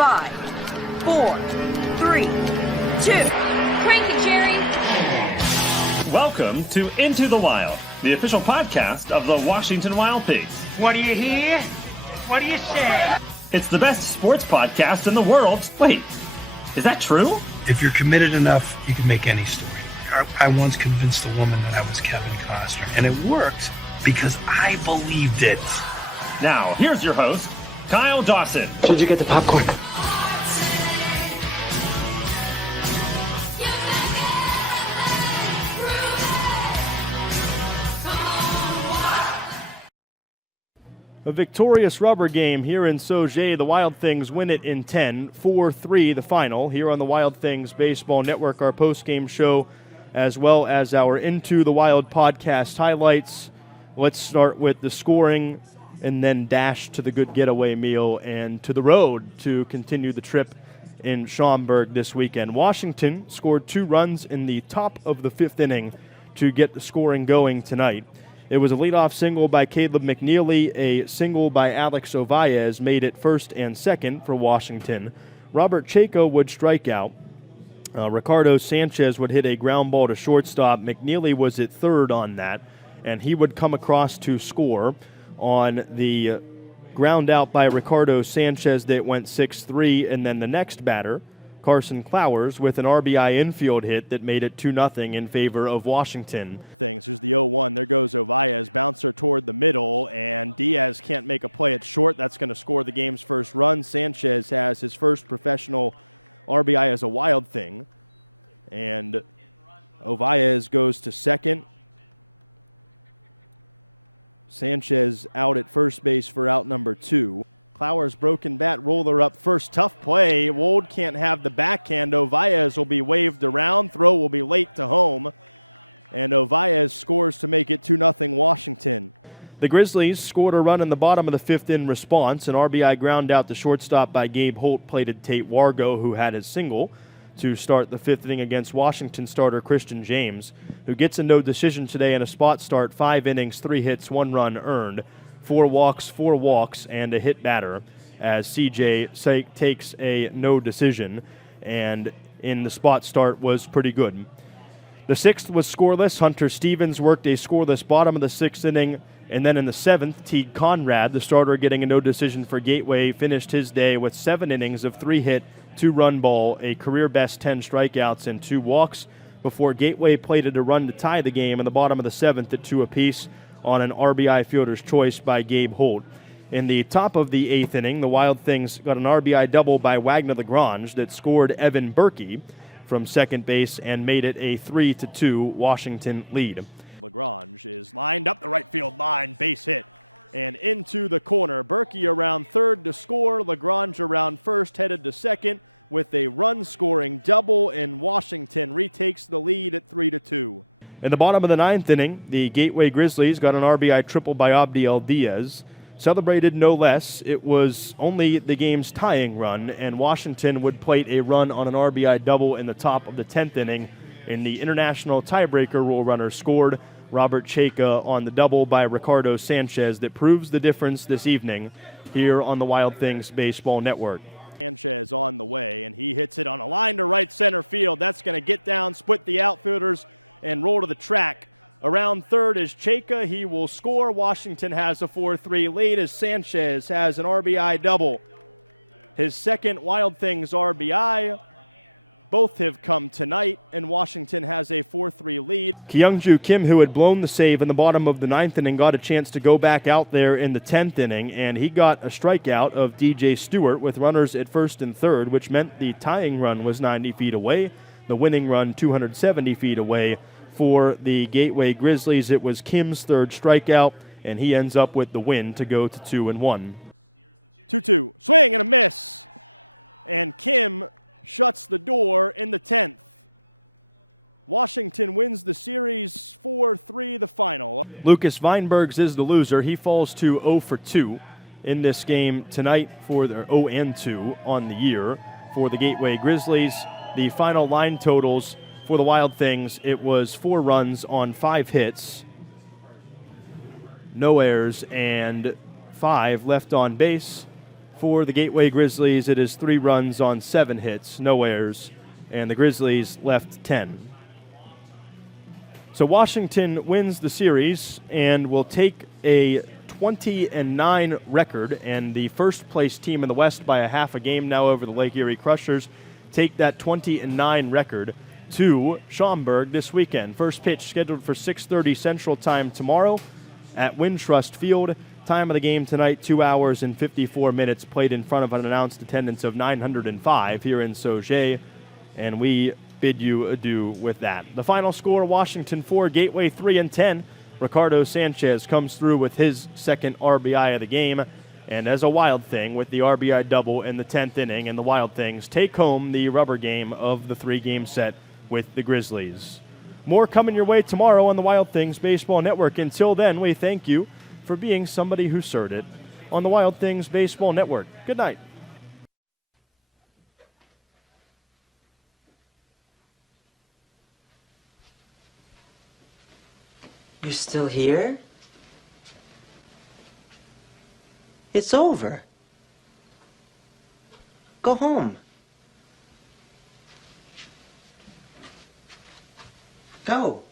5, 4, 3, 2. Crank it, Jerry. Welcome to Into the Wild, the official podcast of the Washington Wild Pigs. What do you hear? What do you say? It's the best sports podcast in the world. Wait, is that true? If you're committed enough, you can make any story. I once convinced a woman that I was Kevin Costner, and it worked because I believed it. Now, here's your host, Kyle Dawson. Did you get the popcorn? A victorious rubber game here in Sauget. The Wild Things win it in 10, 4-3 the final. Here on the Wild Things Baseball Network, our post-game show, as well as our Into the Wild podcast highlights. Let's start with the scoring and then dash to the good getaway meal and to the road to continue the trip in Schaumburg this weekend. Washington scored 2 runs in the top of the 5th inning to get the scoring going tonight. It was a leadoff single by Caleb McNeely. A single by Alex Ovaez made it first and second for Washington. Robert Chaco would strike out. Ricardo Sanchez would hit a ground ball to shortstop. McNeely was at third on that, and he would come across to score on the ground out by Ricardo Sanchez that went 6-3, and then the next batter, Carson Clowers, with an RBI infield hit that made it 2-0 in favor of Washington. The Grizzlies scored a run in the bottom of the 5th in response. An RBI ground out to shortstop by Gabe Holt plated Tate Wargo, who had his single, to start the 5th inning against Washington starter Christian James, who gets a no decision today in a spot start, 5 innings, 3 hits, 1 run earned, 4 walks, and a hit batter, as CJ takes a no decision, and in the spot start was pretty good. The 6th was scoreless. Hunter Stevens worked a scoreless bottom of the 6th inning. And then in the 7th, Teague Conrad, the starter getting a no decision for Gateway, finished his day with 7 innings of 3 hit, 2 run ball, a career best 10 strikeouts and 2 walks before Gateway plated a run to tie the game in the bottom of the 7th at 2 apiece on an RBI fielder's choice by Gabe Holt. In the top of the 8th inning, the Wild Things got an RBI double by Wagner Lagrange that scored Evan Berkey from second base and made it a 3-2 Washington lead. In the bottom of the 9th inning, the Gateway Grizzlies got an RBI triple by Abdiel Diaz. Celebrated no less. It was only the game's tying run, and Washington would plate a run on an RBI double in the top of the 10th inning. In the international tiebreaker, rule runner scored. Robert Chaco on the double by Ricardo Sanchez that proves the difference this evening here on the Wild Things Baseball Network. Kyungju Kim, who had blown the save in the bottom of the 9th inning, got a chance to go back out there in the 10th inning, and he got a strikeout of DJ Stewart with runners at first and third, which meant the tying run was 90 feet away, the winning run 270 feet away. For the Gateway Grizzlies, it was Kim's third strikeout, and he ends up with the win to go to 2-1. Lucas Weinbergs is the loser. He falls to 0 for 2 in this game tonight for the 0-2 on the year for the Gateway Grizzlies. The final line totals for the Wild Things, it was 4 runs on 5 hits, no errors, and 5 left on base For the Gateway Grizzlies, it is 3 runs on 7 hits, no errors, and the Grizzlies left 10. So Washington wins the series and will take a 20-9 record, and the first-place team in the West by a half a game now over the Lake Erie Crushers take that 20-9 record to Schaumburg this weekend. First pitch scheduled for 6:30 Central Time tomorrow at Wintrust Field. Time of the game tonight, 2 hours and 54 minutes, played in front of an announced attendance of 905 here in Sauget, and we bid you adieu with that. The final score, Washington 4, Gateway 3 and 10. Ricardo Sanchez comes through with his second RBI of the game, and as a Wild Thing with the RBI double in the 10th inning, and the Wild Things take home the rubber game of the 3-game set with the Grizzlies. More coming your way tomorrow on the Wild Things Baseball Network. Until then, we thank you for being somebody who served it on the Wild Things Baseball Network. Good night. You're still here? It's over. Go home. Go.